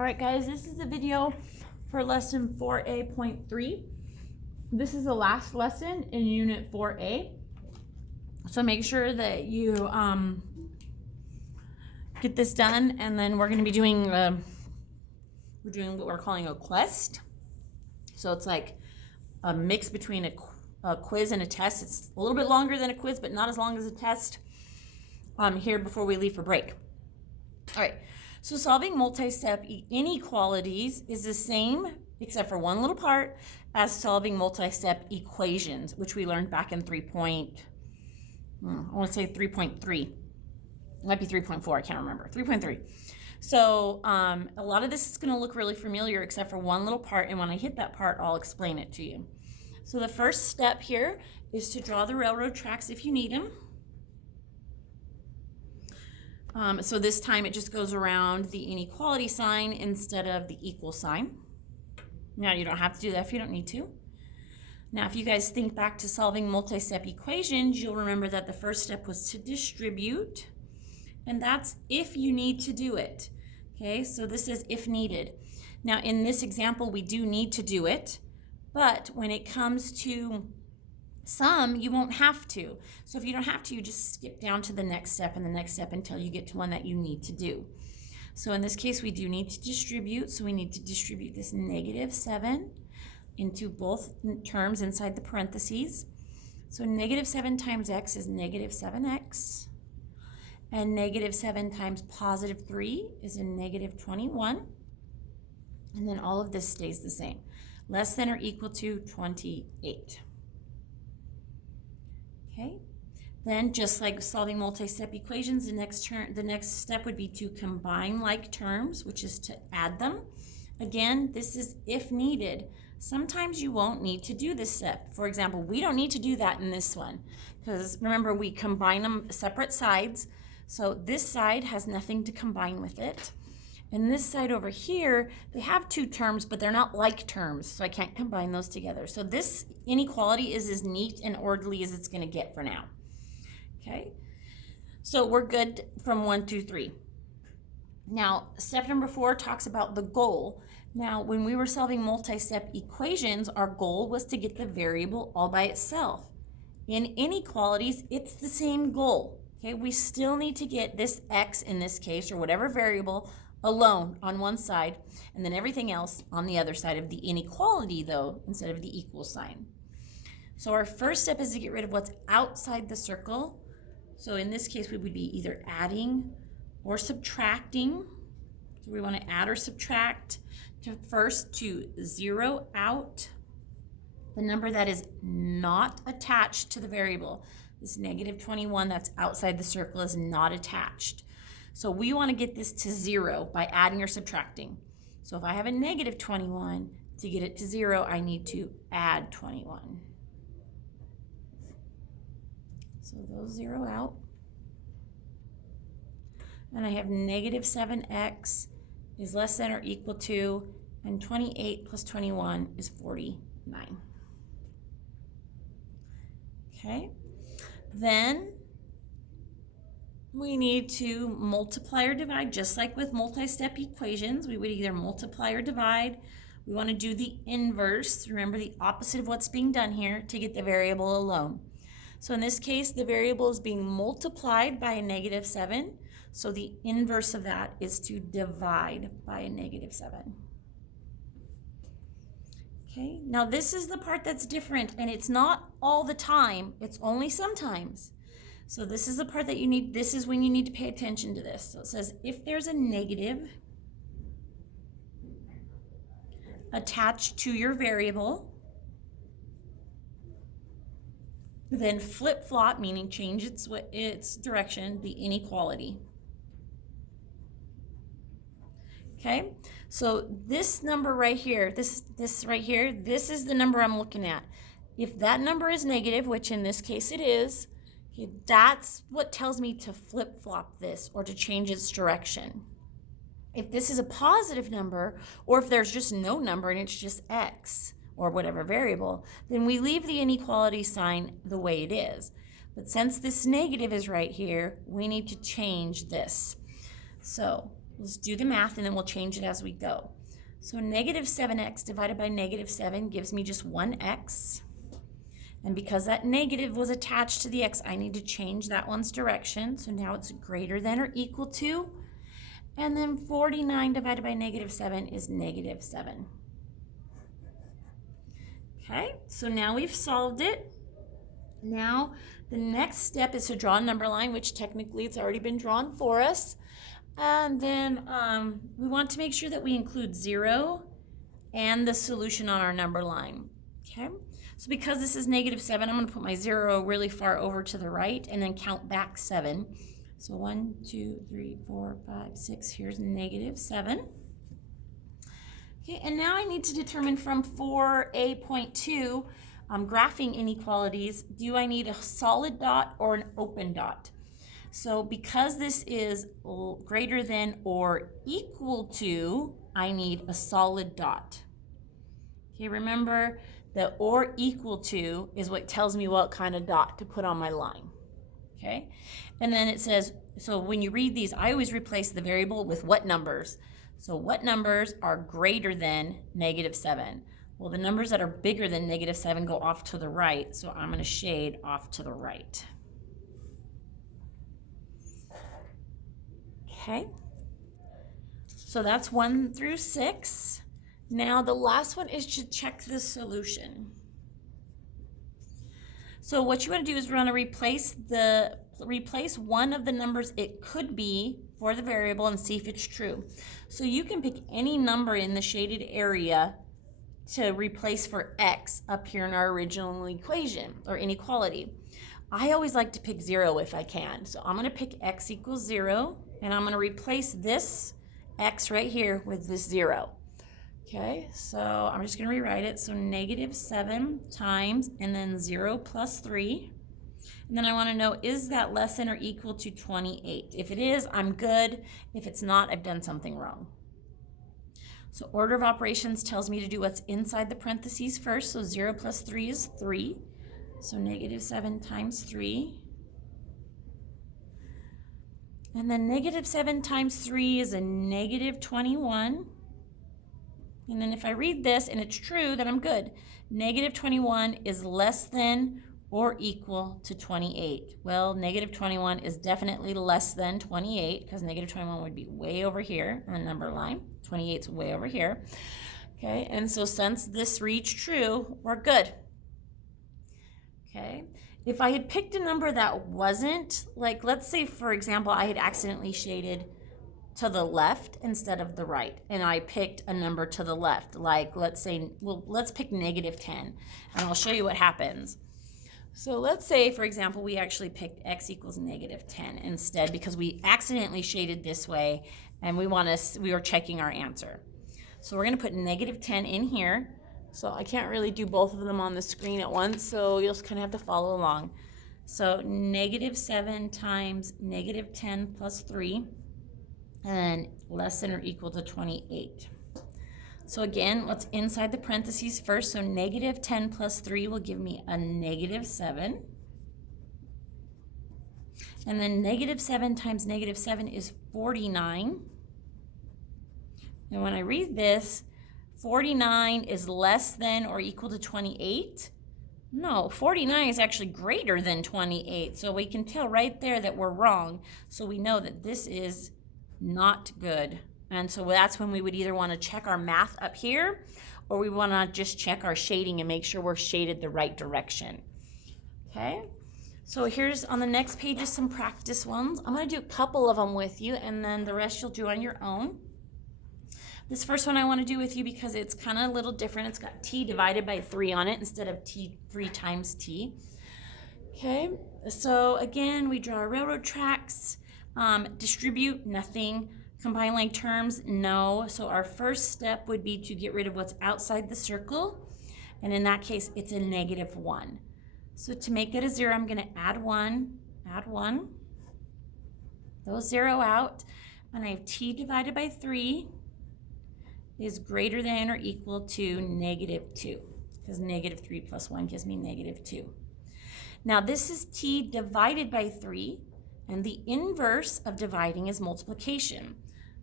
All right, guys, this is a video for lesson 4A.3. This is the last lesson in unit 4A. So make sure that you get this done, and then we're going to be doing what we're calling a quest. So it's like a mix between a quiz and a test. It's a little bit longer than a quiz, but not as long as a test. Here before we leave for break. All right, so solving multi-step inequalities is the same, except for one little part, as solving multi-step equations, which we learned back in 3.3. It might be 3.4, I can't remember. 3.3. So a lot of this is going to look really familiar, except for one little part, and when I hit that part, I'll explain it to you. So the first step here is to draw the railroad tracks if you need them. So this time it just goes around the inequality sign instead of the equal sign. Now you don't have to do that if you don't need to. Now if you guys think back to solving multi-step equations, you'll remember that the first step was to distribute, and that's if you need to do it. Okay, so this is if needed. Now in this example we do need to do it, but when it comes to some, you won't have to. So if you don't have to, you just skip down to the next step and the next step until you get to one that you need to do. So in this case, we do need to distribute. So we need to distribute this -7 into both terms inside the parentheses. So -7 times x is -7x. And -7 times +3 is a -21. And then all of this stays the same. Less than or equal to 28. Okay, then just like solving multi-step equations, the next step would be to combine like terms, which is to add them. Again, this is if needed. Sometimes you won't need to do this step. For example, we don't need to do that in this one because remember we combine them separate sides. So this side has nothing to combine with it. And this side over here, they have two terms, but they're not like terms, so I can't combine those together. So this inequality is as neat and orderly as it's going to get for now. Okay, so we're good from 1 through 3. Now, step number 4 talks about the goal. Now, when we were solving multi-step equations, our goal was to get the variable all by itself. In inequalities, it's the same goal. Okay, we still need to get this x in this case, or whatever variable, alone on one side, and then everything else on the other side of the inequality, though, instead of the equal sign. So our first step is to get rid of what's outside the circle. So in this case, we would be either adding or subtracting. So we want to add or subtract first to zero out the number that is not attached to the variable. This -21 that's outside the circle is not attached. So we want to get this to 0 by adding or subtracting. So if I have a -21, to get it to 0, I need to add 21. So those 0 out. And I have -7x is less than or equal to, and 28 plus 21 is 49. Okay, then we need to multiply or divide, just like with multi-step equations. We would either multiply or divide. We want to do the inverse, remember the opposite of what's being done here, to get the variable alone. So in this case, the variable is being multiplied by a -7. So the inverse of that is to divide by a -7. Okay, now this is the part that's different, and it's not all the time, it's only sometimes. So this is the part that you need, this is when you need to pay attention to this. So it says if there's a negative attached to your variable, then flip-flop, meaning change its direction, the inequality. Okay, so this number right here, this right here, this is the number I'm looking at. If that number is negative, which in this case it is, okay, that's what tells me to flip-flop this or to change its direction. If this is a positive number, or if there's just no number and it's just x or whatever variable, then we leave the inequality sign the way it is. But since this negative is right here, we need to change this. So Let's do the math and then we'll change it as we go. So negative 7x divided by negative 7 gives me just 1x. And because that negative was attached to the x, I need to change that one's direction. So now it's greater than or equal to. And then 49 divided by negative 7 is negative 7. Okay, so now we've solved it. Now the next step is to draw a number line, which technically it's already been drawn for us. And then we want to make sure that we include 0 and the solution on our number line. Okay, so because this is negative 7, I'm going to put my 0 really far over to the right and then count back 7. So 1, 2, 3, 4, 5, 6, here's negative 7. Okay, and now I need to determine from 4A.2, graphing inequalities, do I need a solid dot or an open dot? So because this is greater than or equal to, I need a solid dot. Okay, remember the or equal to is what tells me what kind of dot to put on my line. Okay, and then it says, so when you read these, I always replace the variable with what numbers. So what numbers are greater than negative 7? Well, the numbers that are bigger than negative 7 go off to the right, so I'm going to shade off to the right. Okay, so that's 1 through 6. Now the last one is to check the solution. So what you want to do is we want to replace one of the numbers it could be for the variable and see if it's true. So you can pick any number in the shaded area to replace for x up here in our original equation or inequality. I always like to pick 0 if I can. So I'm going to pick x equals 0, and I'm going to replace this x right here with this 0. Okay, so I'm just going to rewrite it. So negative 7 times, and then 0 plus 3. And then I want to know, is that less than or equal to 28? If it is, I'm good. If it's not, I've done something wrong. So order of operations tells me to do what's inside the parentheses first. So 0 plus 3 is 3. So negative 7 times 3. And then negative 7 times 3 is a negative 21. And then if I read this and it's true, then I'm good. Negative 21 is less than or equal to 28. Well, negative 21 is definitely less than 28 because negative 21 would be way over here on the number line. 28 is way over here. Okay, and so since this reached true, we're good. Okay, if I had picked a number that wasn't, like let's say for example, I had accidentally shaded to the left instead of the right, and I picked a number to the left, like let's say, well, let's pick negative 10, and I'll show you what happens. So let's say, for example, we actually picked x equals negative 10 instead because we accidentally shaded this way, and we were checking our answer. So we're going to put negative 10 in here. So I can't really do both of them on the screen at once, so you'll just kind of have to follow along. So negative 7 times negative 10 plus 3, and less than or equal to 28. So again, what's inside the parentheses first? So negative 10 plus 3 will give me a negative 7. And then negative 7 times negative 7 is 49. And when I read this, 49 is less than or equal to 28. No, 49 is actually greater than 28. So we can tell right there that we're wrong. So we know that this is not good. And so that's when we would either want to check our math up here, or we want to just check our shading and make sure we're shaded the right direction. Okay, so here's on the next page is some practice ones. I'm going to do a couple of them with you, and then the rest you'll do on your own. This first one I want to do with you because it's kind of a little different. It's got t divided by 3 on it instead of 3 times t. Okay, so again, we draw railroad tracks, distribute, nothing. Combine like terms, no. So our first step would be to get rid of what's outside the circle. And in that case, it's a negative 1. So to make it a 0, I'm going to add 1, those 0 out. And I have t divided by 3 is greater than or equal to negative 2. Because negative 3 plus 1 gives me negative 2. Now this is t divided by 3. And the inverse of dividing is multiplication.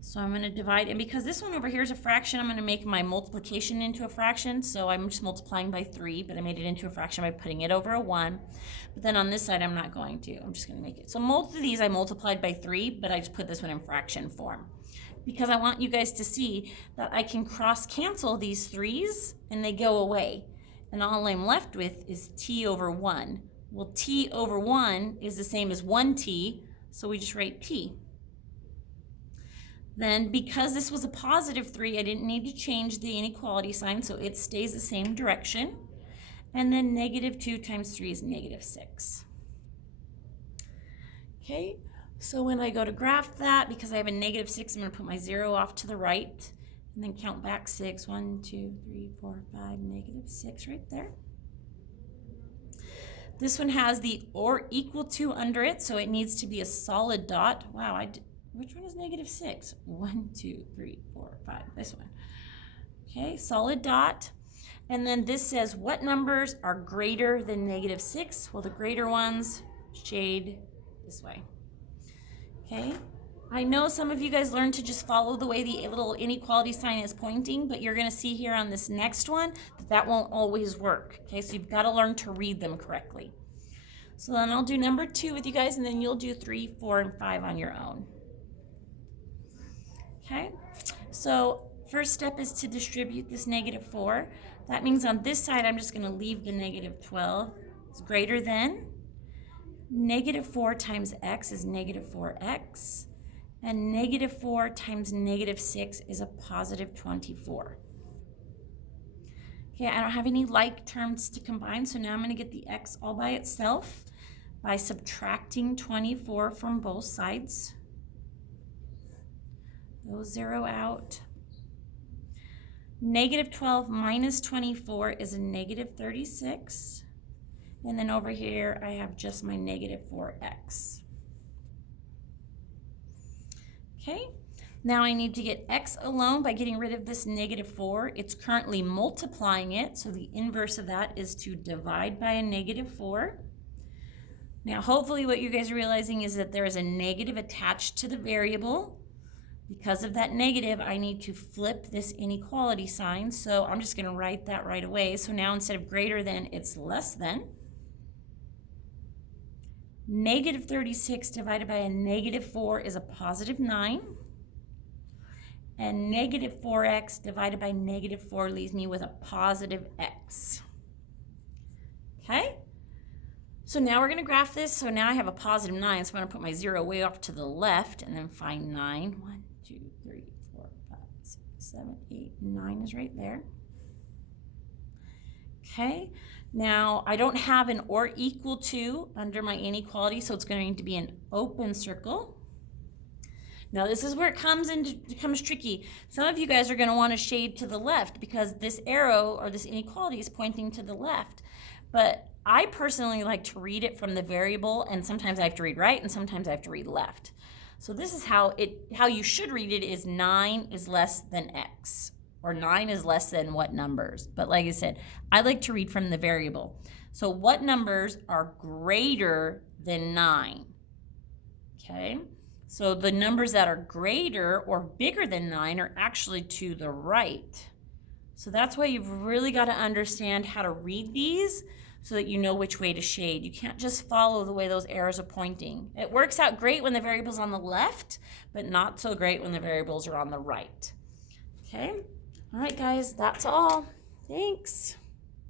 So I'm going to divide, and because this one over here is a fraction, I'm going to make my multiplication into a fraction. So I'm just multiplying by 3, but I made it into a fraction by putting it over a 1. But then on this side, I'm not going to. I'm just going to make it. So most of these I multiplied by 3, but I just put this one in fraction form. Because I want you guys to see that I can cross-cancel these 3's, and they go away. And all I'm left with is t over 1. Well, t over 1 is the same as 1t, so we just write t. Then, because this was a positive 3, I didn't need to change the inequality sign, so it stays the same direction. And then negative 2 times 3 is negative 6. Okay, so when I go to graph that, because I have a negative 6, I'm going to put my 0 off to the right, and then count back 6. 1, 2, 3, 4, 5, negative 6 right there. This one has the or equal to under it, so it needs to be a solid dot. Wow, which one is negative 6? 1, 2, 3, 4, 5. This one. Okay, solid dot. And then this says what numbers are greater than negative 6? Well, the greater ones shade this way. Okay. I know some of you guys learned to just follow the way the little inequality sign is pointing, but you're going to see here on this next one that won't always work. Okay, so you've got to learn to read them correctly. So then I'll do number 2 with you guys, and then you'll do 3, 4, and 5 on your own. Okay, so first step is to distribute this negative 4. That means on this side, I'm just going to leave the negative 12. It's greater than. Negative 4 times x is negative 4x. And negative 4 times negative 6 is a positive 24. Okay, I don't have any like terms to combine, so now I'm going to get the x all by itself by subtracting 24 from both sides. Those 0 out. Negative 12 minus 24 is a negative 36. And then over here, I have just my negative 4x. Okay, now I need to get x alone by getting rid of this negative 4. It's currently multiplying it, so the inverse of that is to divide by a negative 4. Now, hopefully what you guys are realizing is that there is a negative attached to the variable. Because of that negative, I need to flip this inequality sign, so I'm just going to write that right away. So now instead of greater than, it's less than. Negative 36 divided by a negative 4 is a positive 9. And negative 4x divided by negative 4 leaves me with a positive x. Okay? So now we're going to graph this. So now I have a positive 9, so I'm going to put my 0 way off to the left and then find 9. 1, 2, 3, 4, 5, 6, 7, 8, 9 is right there. Okay, now I don't have an or equal to under my inequality, so it's going to be an open circle. Now this is where it becomes tricky. Some of you guys are going to want to shade to the left because this arrow or this inequality is pointing to the left. But I personally like to read it from the variable, and sometimes I have to read right and sometimes I have to read left. So this is how you should read it is 9 is less than x. Or 9 is less than what numbers. But like I said, I like to read from the variable. So what numbers are greater than 9? Okay, so the numbers that are greater or bigger than 9 are actually to the right. So that's why you've really got to understand how to read these so that you know which way to shade. You can't just follow the way those arrows are pointing. It works out great when the variable's on the left, but not so great when the variables are on the right. Okay? All right, guys, that's all. Thanks.